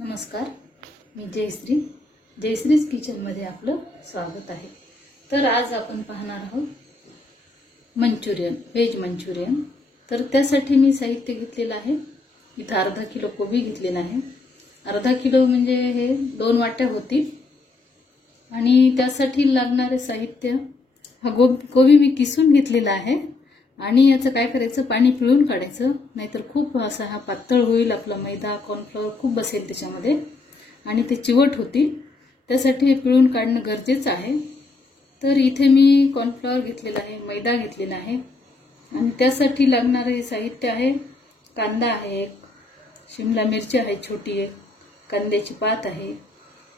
नमस्कार, मी जयश्रीज किचनमध्ये आपलं स्वागत आहे। तर आज आपण पाहणार आहोत मंचुरियन, व्हेज मंचुरियन। तर त्यासाठी मी साहित्य घेतलेलं आहे। इथं अर्धा किलो कोबी घेतलेला आहे। अर्धा किलो म्हणजे हे 2 वाट्या होतील। आणि त्यासाठी लागणारे साहित्य, हा कोबी मी किसून घेतलेला आहे। आणि याचं काय करायचं, पाणी पिळून काढायचं, नाहीतर खूप असा हा पातळ होईल, आपला मैदा कॉर्नफ्लोअर खूप बसेल त्याच्यामध्ये आणि ते चिवट होतील। त्यासाठी हे पिळून काढणं गरजेचं आहे। तर इथे मी कॉर्नफ्लोअर घेतलेला आहे, मैदा घेतलेला आहे आणि त्यासाठी लागणारे साहित्य आहे, कांदा आहे, शिमला मिरची आहे छोटी एक, कांद्याची पात आहे,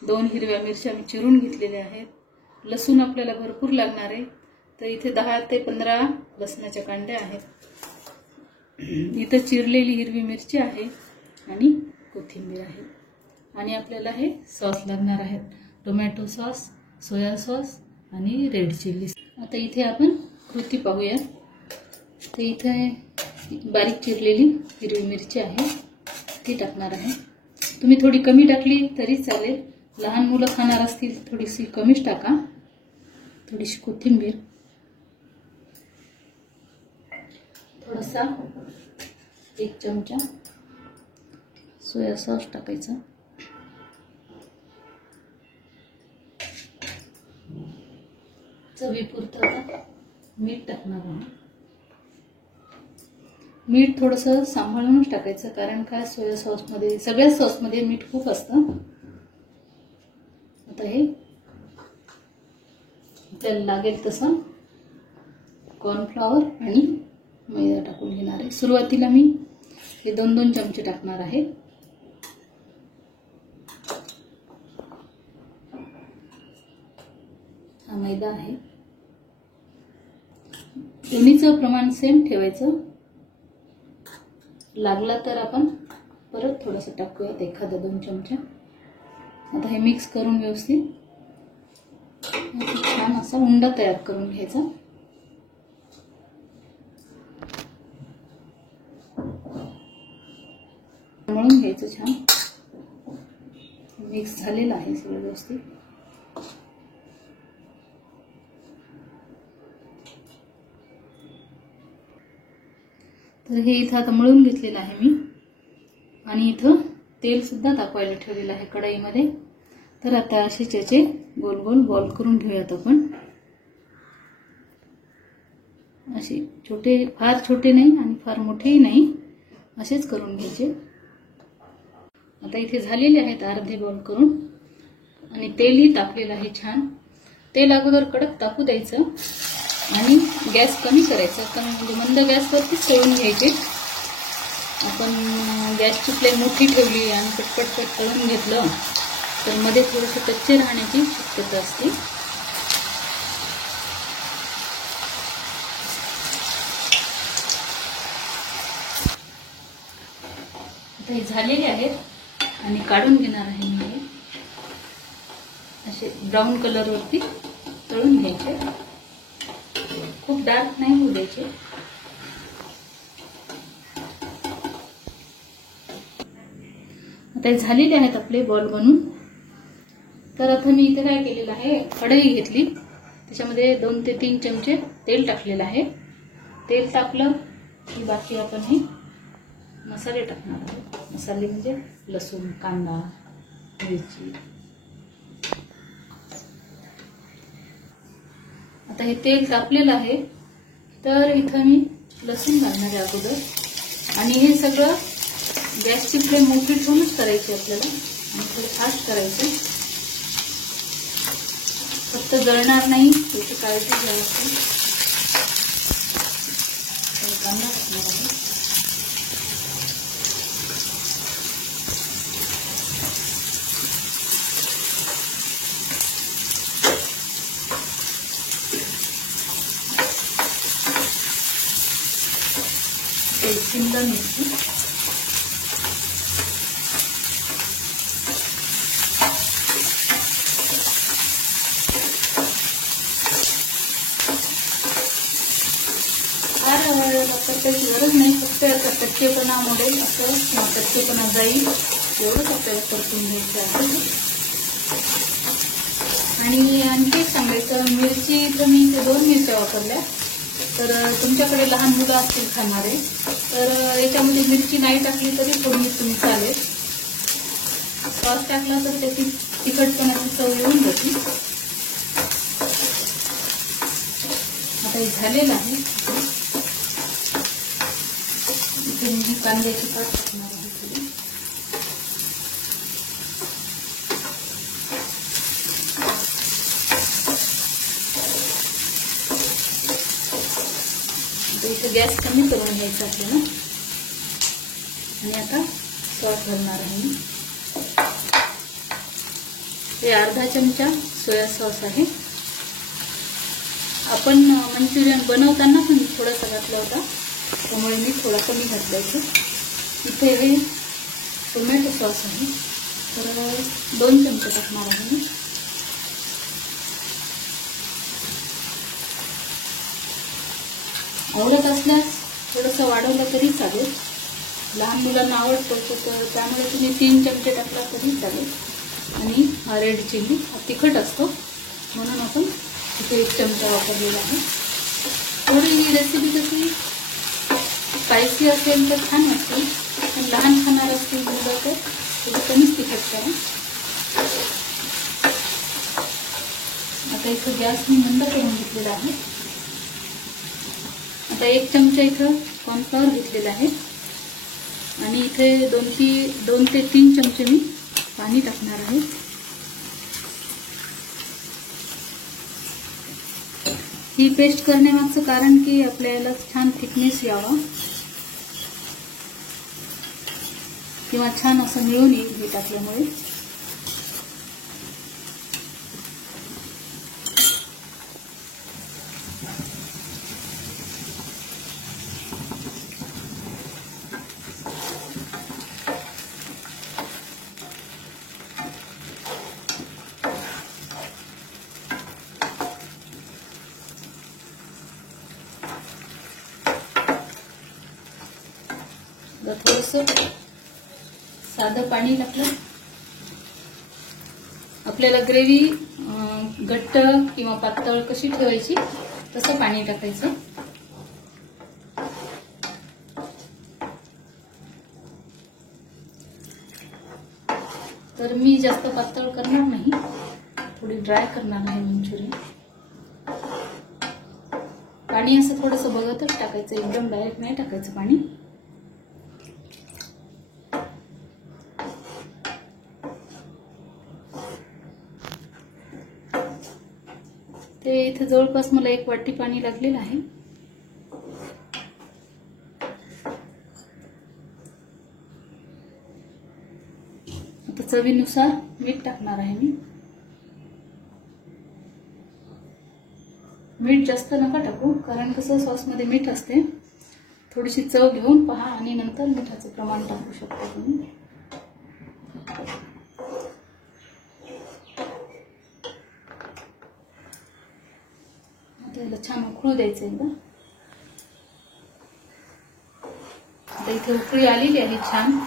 2 हिरव्या मिरच्या मी चिरून घेतलेल्या आहेत, लसूण आपल्याला भरपूर लागणार आहे। तर इथे 10 ते 15 लसणाच्या कांड्या आहेत, इथे चिरलेली हिरवी मिरची आहे आणि कोथिंबीर आहे। आणि आपल्याला हे सॉस लागणार आहेत, टोमॅटो सॉस, सोया सॉस आणि रेड चिली। आता इथे आपण कृती पाहूया। तर इथे बारीक चिरलेली हिरवी मिरची आहे, ती टाकणार आहे। तुम्ही थोडी कमी टाकली तरी चालेल, लहान मुलं खाणार असतील थोडीशी कमीच टाका। थोडीशी कोथिंबीर, थोडासा 1 चमचा सोया सॉस टाकायचा, चवीपुरतं मीठ टाकणार आहे। मीठ थोडंसं सांभाळूनच टाकायचं, कारण काय सोया सॉस मध्ये, सगळ्या सॉस मध्ये मीठ खूप असतं। आता हे आपल्याला लागेल तसं कॉर्नफ्लॉवर आणि मैदा टाकून घेणार आहे। सुरुवातीला मी हे 2-2 चमचे टाकणार आहे। हा मैदा आहे, दोन्हीचं प्रमाण सेम ठेवायचं। लागला तर आपण परत थोडंसं टाकूयात, एखादा 2 चमचे। आता हे मिक्स करून व्यवस्थित छान असा उंडा तयार करून घ्यायचा। मळून घ्यायचं, छान मिक्स झालेलं आहे सगळं व्यवस्थित। तर हे इथं आता मळून घेतलेलं आहे मी, आणि इथं तेल सुद्धा तापवायला ठेवलेलं आहे कढईमध्ये। तर आता असे त्याचे गोल गोल बॉल करून घेऊयात आपण। असे छोटे, फार छोटे नाही आणि फार मोठेही नाही, असेच करून घ्यायचे। आता इथे झालेले आहेत अर्धे बॉल करून, आणि तेलही तापलेलं आहे छान। तेल अगोदर कडक तापू द्यायचं आणि गॅस कमी करायचा, कमी म्हणजे मंद गॅसवरतीच तळून घ्यायचे। आपण गॅसची फ्लेम मोठी ठेवली आणि पटपट तळून घेतलं तर मध्ये थोडेसे कच्चे राहण्याची शक्यता असते। आता हे झालेले आहेत आणि काढून घेणार आहे मी हे। असे ब्राऊन कलर वरती तळून घ्यायचे, खूप डार्क नाही होऊ द्यायचे। आता हे झालेले आहेत आपले बॉल बनून। तर आता मी इथे काय केलेलं आहे, कढई घेतली, त्याच्यामध्ये 2 ते 3 चमचे तेल टाकलेलं आहे। तेल तापलं की बाकी आपण हे मसाले टाकणार आहोत। मसाले म्हणजे लसूण, कांदा, मिरची। आता हे तेल तापलेलं आहे, तर इथं मी लसूण घालणार आहे अगोदर। आणि हे सगळं गॅसची फ्लेम मोठी ठेवूनच करायची आपल्याला, आणि थोडं फास्ट करायचं, फक्त जळणार नाही याची काळजी घ्यायची। कांदा टाकणार आहे, शिमला मिरची, फार कच्च्याची गरज नाही, फक्त कच्चेपणा मोडेल असं, कच्चेपणा जाईल एवढंच आपल्याला परतून घ्यायचं आहे. आणि आणखी एक सांगायचं, मिरची तर मी इथे 2 मिरच्या वापरल्या. तर तुमच्याकडे लहान मुलं असतील खाणारे तर याच्यामध्ये मिरची नाही टाकली तरी फोडणी तुम्ही चालेल. सॉस टाकला तर त्याची तिखटपणाची चव येऊन जाते. आता हे झालेलं आहे. इथे मी कांद्याची पात टाकणार आहे थोडी. इथे गॅस कमी करून घ्यायचा आपल्याला. आणि आता सॉस घालणार आहे मी. हे अर्धा चमचा सोया सॉस आहे. आपण मंचुरियन बनवताना पण थोडासा घातला होता, त्यामुळे मी थोडा कमी घातला आहे. इथे हे टोमॅटो सॉस आहे, तर 2 चमचे टाकणार आहे मी. आवडत असल्यास थोडंसं वाढवलं तरी चालेल. लहान मुलांना आवडतो तर त्यामुळे तुम्ही 3 चमचे टाकला तरी चालेल. आणि हा रेड चिली हा तिखट असतो म्हणून आपण इथे 1 चमचा वापरलेला आहे. थोडी ही रेसिपी कशी स्पायसी असेल तर छान असते, पण लहान खाणार असतील मुलं तर थोडं कमीच तिखट करा. आता इथं गॅस मी मंद करून घेतलेला आहे. आता 1 चमचा इथं कॉर्नफ्लॉवर घेतलेला आहे आणि इथे 2 ते 3 चमचे मी पाणी टाकणार आहे. ही पेस्ट करण्यामागचं कारण की आपल्याला छान थिकनेस यावा किंवा छान असं मिळून येईल हे टाकल्यामुळे. थोडंसं साधं पाणी टाकलं. आपल्याला ग्रेव्ही घट्ट किंवा पातळ कशी ठेवायची तसं पाणी टाकायचं. तर मी जास्त पातळ करणार नाही, थोडी ड्राय करणार आहे मंचुरियन. पाणी असं थोडंसं बघतच टाकायचं, एकदम डायरेक्ट नाही टाकायचं पाणी. ते इथे जवळपास मला 1 वाटी पाणी लागलेलं आहे. आता चवीनुसार मीठ टाकणार आहे मी. मीठ जास्त नका टाकू, कारण कसं सॉसमध्ये मीठ असते. थोडीशी चव घेऊन पहा आणि नंतर मिठाचं प्रमाण टाकू शकता तुम्ही. आता याला छान उकळू द्यायचं एकदा. आता इथे उकळी आलेली आहे छान.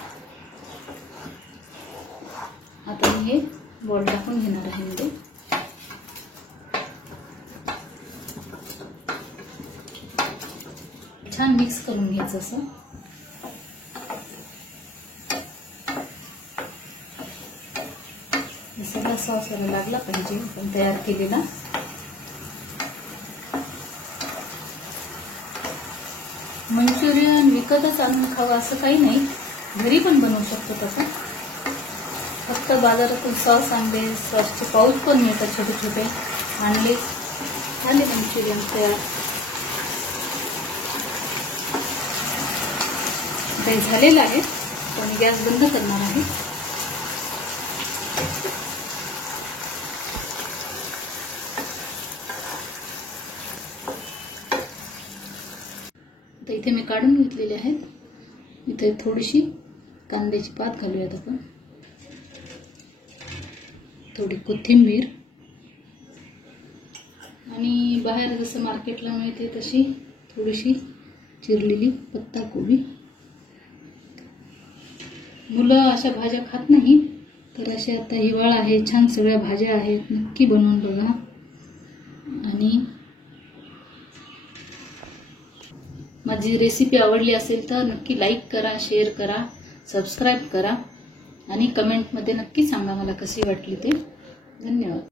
आता मी हे बॉल टाकून घेणार आहे मध्ये. छान मिक्स करून घ्यायचं असं. सगळा सॉस याला लागला पाहिजे आपण तयार केलेला. मंचुरियन विकतच आणून खावं असं काही नाही, घरी पण बनवू शकतो तसं. फक्त बाजारातून सॉस आणले, सॉसचे पाऊच पण मिळतात छोटे छोटे, आणले झाले मंचुरियन तयार. ते झालेलं आहे, पण गॅस बंद करणार आहे. तर इथे मी काढून घेतलेले आहेत. इथे थोडीशी कांद्याची पात घालूयात आपण, थोडी कोथिंबीर, आणि बाहेर जसं मार्केटला मिळते तशी थोडीशी चिरलेली पत्ता कोबी. मुलं अशा भाज्या खात नाही, तर अशा आता हिवाळा आहे, छान सगळ्या भाज्या आहेत, नक्की बनवून बघा. आणि माझी रेसिपी आवडली असेल तर नक्की लाईक करा, शेअर करा, सबस्क्राईब करा आणि कमेंटमध्ये नक्की सांगा मला कशी वाटली ते. धन्यवाद.